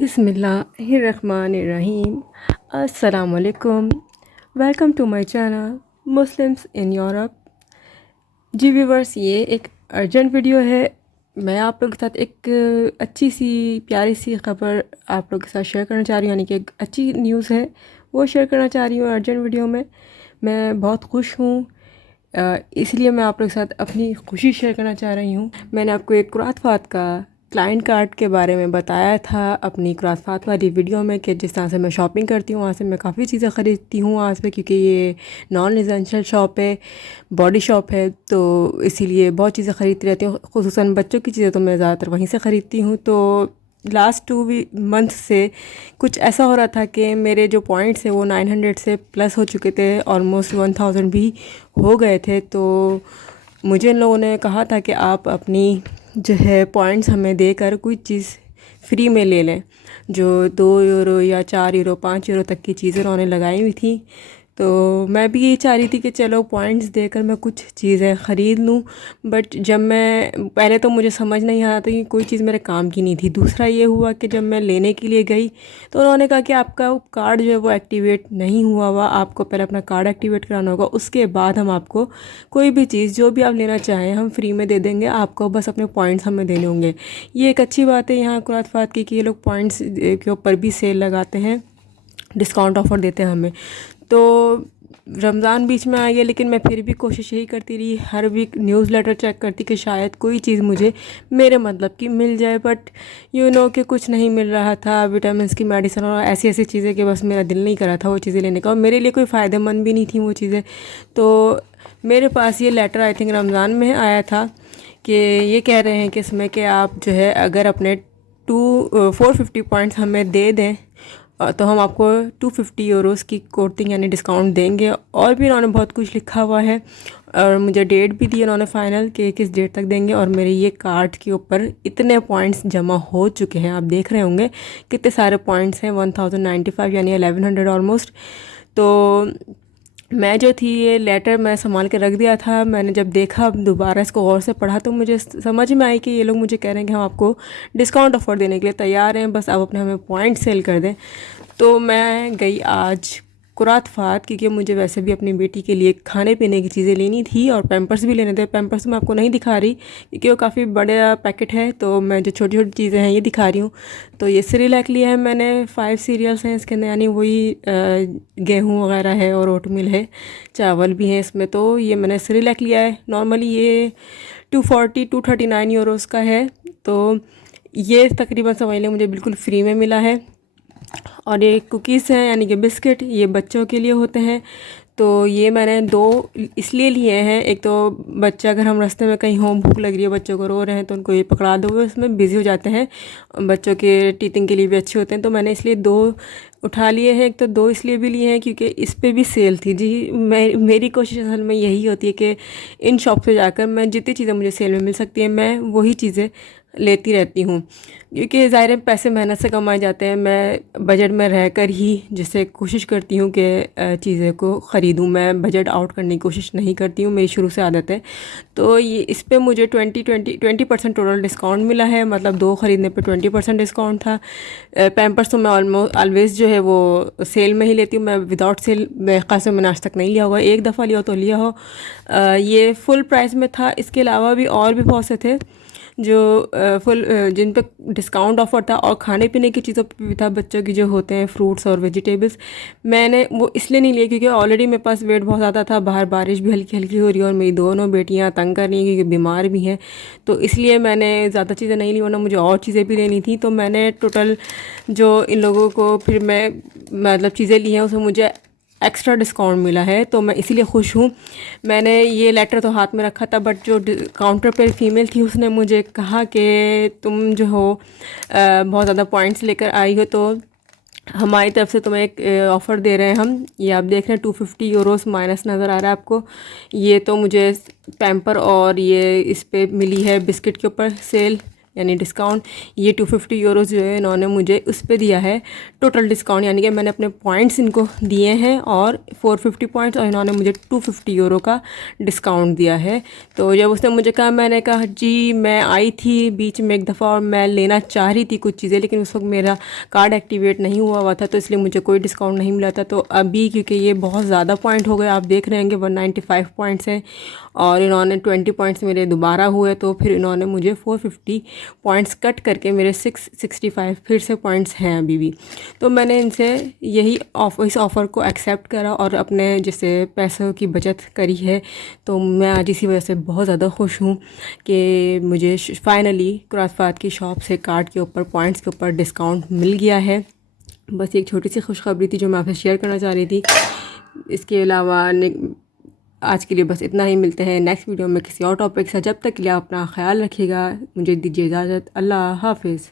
बिस्मिल्लाहिर्रहमानिर्रहीम। अस्सलामुअलैकुम। Welcome to my channel Muslims in Europe. जी व्यूवर्स, ये एक अर्जेंट वीडियो है। मैं आप लोगों के साथ एक अच्छी सी प्यारी सी ख़बर आप लोगों के साथ शेयर करना चाह रही हूँ, यानी कि एक अच्छी न्यूज़ है वो शेयर करना चाह रही हूँ अर्जेंट वीडियो में। मैं बहुत खुश हूँ, इसलिए मैं आप लोगों के साथ अपनी खुशी शेयर करना चाह रही हूँ। मैंने आपको एक कुरात फात का क्लाइंट कार्ड के बारे में बताया था अपनी कुरात फात वाली वीडियो में, कि जिस तरह से मैं शॉपिंग करती हूँ, वहाँ से मैं काफ़ी चीज़ें ख़रीदती हूँ वहाँ से, क्योंकि ये नॉन एसेंशियल शॉप है, बॉडी शॉप है, तो इसीलिए बहुत चीज़ें ख़रीदती रहती हूँ। ख़ुसूसन बच्चों की चीज़ें तो मैं ज़्यादातर वहीं से ख़रीदती हूँ। तो लास्ट 2 मंथ से कुछ ऐसा हो रहा था कि मेरे जो पॉइंट्स हैं वो 900 से प्लस हो चुके थे, ऑलमोस्ट 1000 भी हो गए थे। तो मुझे इन लोगों ने कहा था कि आप अपनी जो है पॉइंट्स हमें देकर कोई चीज़ फ्री में ले लें। जो 2 यूरो या 4 यूरो 5 यूरो तक की चीज़ें उन्होंने लगाई हुई थी, तो मैं भी यही चाह रही थी कि चलो पॉइंट्स देकर मैं कुछ चीज़ें ख़रीद लूँ। बट जब मैं पहले तो मुझे समझ नहीं आ रहा था कि कोई चीज़ मेरे काम की नहीं थी। दूसरा ये हुआ कि जब मैं लेने के लिए गई तो उन्होंने कहा कि आपका वो कार्ड जो है वो एक्टिवेट नहीं हुआ, आपको पहले अपना कार्ड एक्टिवेट कराना होगा, उसके बाद हम आपको कोई भी चीज़ जो भी आप लेना चाहें हम फ्री में दे देंगे, आपको बस अपने पॉइंट्स हमें देने होंगे। ये एक अच्छी बात है यहाँ कुरात फात की कि ये लोग पॉइंट्स के ऊपर भी सेल लगाते हैं, डिस्काउंट ऑफ़र देते हैं हमें। तो रमज़ान बीच में आ गया, लेकिन मैं फिर भी कोशिश यही करती रही, हर वीक न्यूज़लेटर चेक करती कि शायद कोई चीज़ मुझे मेरे मतलब की मिल जाए। बट कि कुछ नहीं मिल रहा था, विटामिन की मेडिसिन और ऐसी ऐसी चीज़ें कि बस मेरा दिल नहीं कर रहा था वो चीज़ें लेने का, और मेरे लिए कोई फ़ायदेमंद भी नहीं थी वो चीज़ें। तो मेरे पास ये लेटर आई थिंक रमज़ान में आया था कि ये कह रहे हैं कि इसमें कि आप जो है अगर अपने 450 पॉइंट्स हमें दे दें तो हम आपको 250 यूरोज़ की कोटिंग यानी डिस्काउंट देंगे। और भी उन्होंने बहुत कुछ लिखा हुआ है, और मुझे डेट भी दी उन्होंने फ़ाइनल कि किस डेट तक देंगे। और मेरे ये कार्ड के ऊपर इतने पॉइंट्स जमा हो चुके हैं, आप देख रहे होंगे कितने सारे पॉइंट्स हैं, 1095 यानी 1100 ऑलमोस्ट। तो मैं जो थी ये लेटर मैं संभाल के रख दिया था। मैंने जब देखा दोबारा इसको गौर से पढ़ा तो मुझे समझ में आई कि ये लोग मुझे कह रहे हैं कि हम आपको डिस्काउंट ऑफ़र देने के लिए तैयार हैं, बस आप अपने हमें पॉइंट सेल कर दें। तो मैं गई आज कुरात फात, क्योंकि मुझे वैसे भी अपनी बेटी के लिए खाने पीने की चीज़ें लेनी थी और पैम्पर्स भी लेने थे। पैम्पर्स मैं आपको नहीं दिखा रही क्योंकि वो काफ़ी बड़ा पैकेट है, तो मैं जो छोटी छोटी चीज़ें हैं ये दिखा रही हूँ। तो ये सेरेलैक लिया है मैंने, 5 सीरियल्स हैं इसके अंदर, यानी वही गेहूँ वगैरह है और ओटमील है, चावल भी हैं इसमें। तो ये मैंने सेरेलैक लिया है। नॉर्मली ये 239 यूरोज़ का है, तो ये तकरीबन समझ लें मुझे बिल्कुल फ्री में मिला है। और ये कुकीज़ हैं यानी कि बिस्किट, ये बच्चों के लिए होते हैं। तो ये मैंने 2 इसलिए लिए हैं, एक तो बच्चा अगर हम रास्ते में कहीं हों, भूख लग रही है, बच्चों को रो रहे हैं, तो उनको ये पकड़ा दो, वो इसमें बिज़ी हो जाते हैं, बच्चों के टीचिंग के लिए भी अच्छे होते हैं। तो मैंने इसलिए 2 उठा लिए हैं। एक तो 2 इसलिए भी लिए हैं क्योंकि इस पे भी सेल थी। जी मेरी कोशिश असल में यही होती है कि इन शॉप पे जाकर मैं जितनी चीज़ें मुझे सेल में मिल सकती हैं मैं वही चीज़ें लेती रहती हूँ, क्योंकि ज़ाहिर है पैसे मेहनत से कमाए जाते हैं। मैं बजट में रहकर ही जिससे कोशिश करती हूँ कि चीज़ें को ख़रीदूँ, मैं बजट आउट करने की कोशिश नहीं करती हूँ, मेरी शुरू से आदत है। तो ये इस पे मुझे 20% टोटल डिस्काउंट मिला है, मतलब 2 ख़रीदने पे 20% डिस्काउंट था। पैम्पर्स तो मैं ऑलवेज़ जो है वो सेल में ही लेती हूँ, मैं विदाउट सेल मेरे ख़ास में मैंने आज तक नहीं लिया हुआ, एक दफ़ा लिया हो तो लिया हो। ये फुल प्राइस में था। इसके अलावा भी और भी बहुत से थे जो फुल जिन पे डिस्काउंट ऑफ़र था, और खाने पीने की चीज़ों पे भी था, बच्चों की जो होते हैं फ्रूट्स और वेजिटेबल्स। मैंने वो इसलिए नहीं लिए क्योंकि ऑलरेडी मेरे पास वेट बहुत ज़्यादा था, बाहर बारिश भी हल्की हल्की हो रही है और मेरी दोनों बेटियां तंग कर रही हैं क्योंकि बीमार भी हैं। तो इसलिए मैंने ज़्यादा चीज़ें नहीं ली, वरना मुझे और चीज़ें भी लेनी थी। तो मैंने टोटल जो इन लोगों को फिर मैं मतलब चीज़ें ली हैं उसमें मुझे एक्स्ट्रा डिस्काउंट मिला है, तो मैं इसीलिए खुश हूँ। मैंने ये लेटर तो हाथ में रखा था, बट जो काउंटर पर फीमेल थी उसने मुझे कहा कि तुम जो हो बहुत ज़्यादा पॉइंट्स लेकर आई हो, तो हमारी तरफ से तुम्हें एक ऑफ़र दे रहे हैं हम। ये आप देख रहे हैं 250 यूरोज़ माइनस नज़र आ रहा है आपको। ये तो मुझे पैम्पर और ये इस पे मिली है बिस्किट के ऊपर सेल, यानी डिस्काउंट ये 250 यूरोज़ जो है इन्होंने मुझे उस पर दिया है टोटल डिस्काउंट, यानी कि मैंने अपने पॉइंट्स इनको दिए हैं और 450 पॉइंट्स और इन्होंने मुझे 250 यूरो का डिस्काउंट दिया है। तो जब उसने मुझे कहा, मैंने कहा जी मैं आई थी बीच में एक दफ़ा और मैं लेना चाह रही थी कुछ चीज़ें, लेकिन उस वक्त मेरा कार्ड एक्टिवेट नहीं हुआ था तो इसलिए मुझे कोई डिस्काउंट नहीं मिला था। तो अभी क्योंकि ये बहुत ज़्यादा पॉइंट हो गए, आप देख रहे होंगे 195 पॉइंट्स हैं और इन्होंने 20 पॉइंट्स मेरे दोबारा हुए, तो फिर इन्होंने मुझे 450 पॉइंट्स कट करके मेरे 665 फिर से पॉइंट्स हैं अभी भी। तो मैंने इनसे यही इस ऑफ़र को एक्सेप्ट करा और अपने जैसे पैसों की बचत करी है। तो मैं आज इसी वजह से बहुत ज़्यादा खुश हूँ कि मुझे फाइनली कुरासफात की शॉप से कार्ड के ऊपर पॉइंट्स के ऊपर डिस्काउंट मिल गया है। बस एक छोटी सी खुशखबरी थी जो मैं आपसे शेयर करना चाह रही थी। इसके अलावा आज के लिए बस इतना ही। मिलते हैं नेक्स्ट वीडियो में किसी और टॉपिक से। जब तक के लिए अपना ख्याल रखिएगा। मुझे दीजिए इजाज़त। अल्लाह हाफिज़।